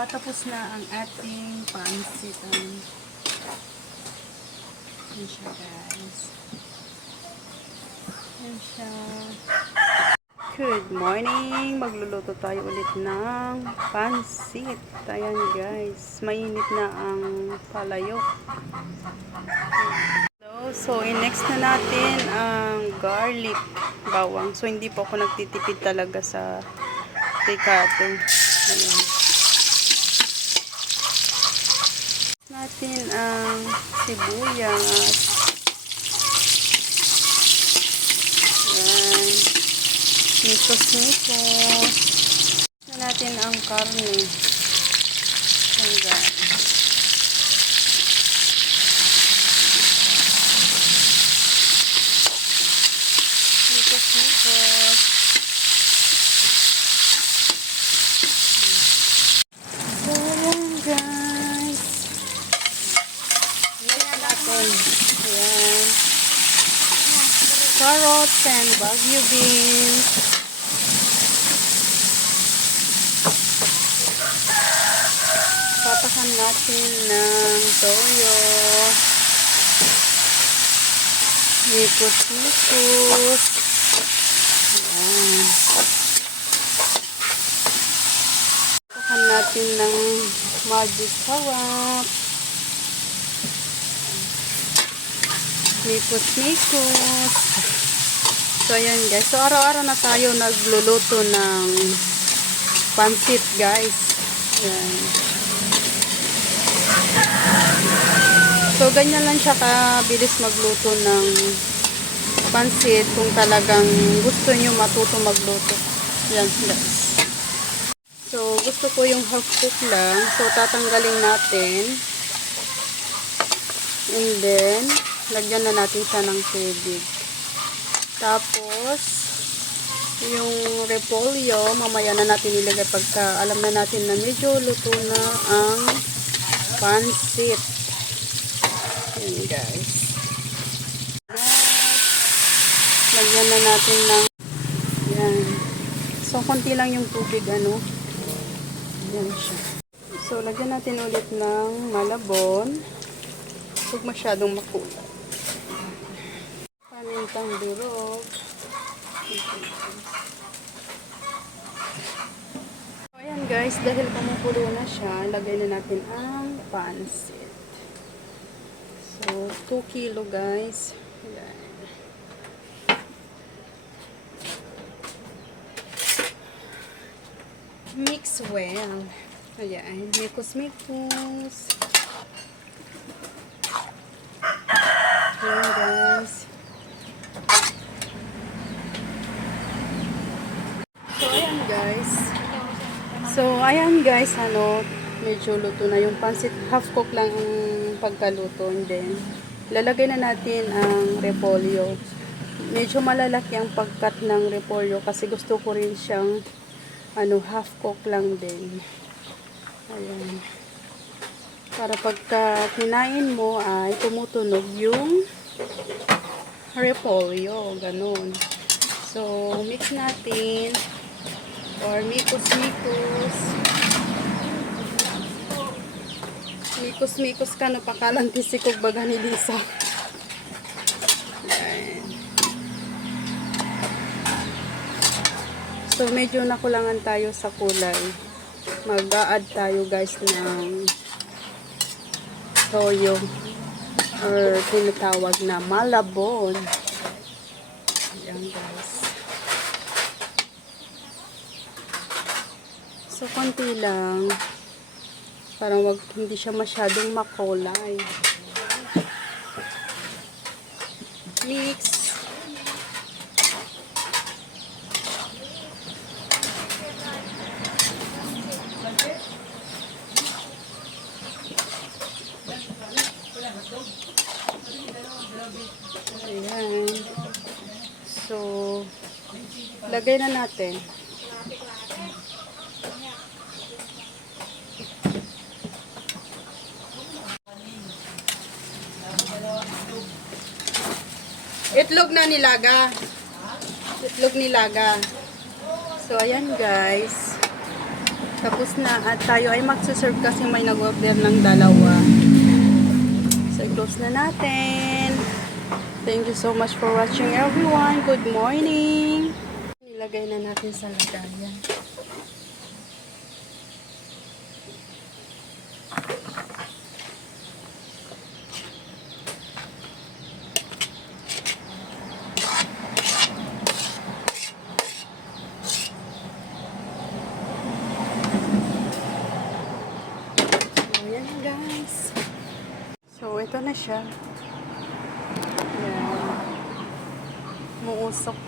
patapos na ang ating pansit. Yan siya, guys. Yan siya. Good morning! Magluluto tayo ulit ng pansit. Ayan, guys. Mainit na ang palayok. So, next na natin ang garlic bawang. So, hindi po ako nagtitipid talaga sa ricado. Ayan. Natin ang sibuyas. Ayan. Mikos-mikos. Natin ang karne. Ayan. Mikos-mikos. So, ayan, guys. Ayan. Carrots and Baguio beans. Patakan natin ng toyo. Mikos-mikos. Ayan. Patakan natin ng magic sarap. Mikos-mikos. So, ayan, guys. So, araw-araw na tayo nagluluto ng pansit, guys. Ayan. So, ganyan lang siya kabilis magluto ng pansit kung talagang gusto nyo matuto magluto. Ayan, guys. So, gusto ko yung half cook lang. So, tatanggalin natin. And then, lagyan na natin siya ng tubig. Tapos, yung repolyo, mamaya na natin ilagay pagka alam na natin na medyo luto na ang pansit. Ayan, guys. Lagyan na natin ng yan. So, konti lang yung tubig, ano. Yan siya. So, lagyan natin ulit ng malabon. Huwag masyadong makulay. Pamintang durog. So, ayan, guys, dahil kumukulo na siya, lagay na natin ang pansit. So, 2 kilo, guys. Ayan. Mix well. Ayan, mikos-mikos. Ayan, guys. So, ayan, guys, ano, medyo luto na yung pansit. Half cook lang ang pagkaluto. And then, lalagay na natin ang repolyo. Medyo malalaki ang pagkat ng repolyo kasi gusto ko rin siyang, ano, half cook lang din. Ayan. Para pagka kinain mo ay tumutunog yung repolyo. Ganun. So, mix natin. Or mikos-mikos. Mikos-mikos ka no pakalantisikog baga ni Lisa. Ayan. So, medyo nakulangan tayo sa kulay. Mag-a-add tayo, guys, ng toyo or tinatawag na malabon. Ayan, guys. So, konti lang. Parang hindi siya masyadong makulay. Mix. Ayan. So, lagay na natin. Itlog na nilaga. Itlog nilaga. So, ayan, guys. Tapos na at tayo ay magsaserve kasi may nag-order ng dalawa. So, close na natin. Thank you so much for watching everyone. Good morning. Nilagay na natin sa lagayan. Ayan guys. So, ito na siya. Ayan. Muusok.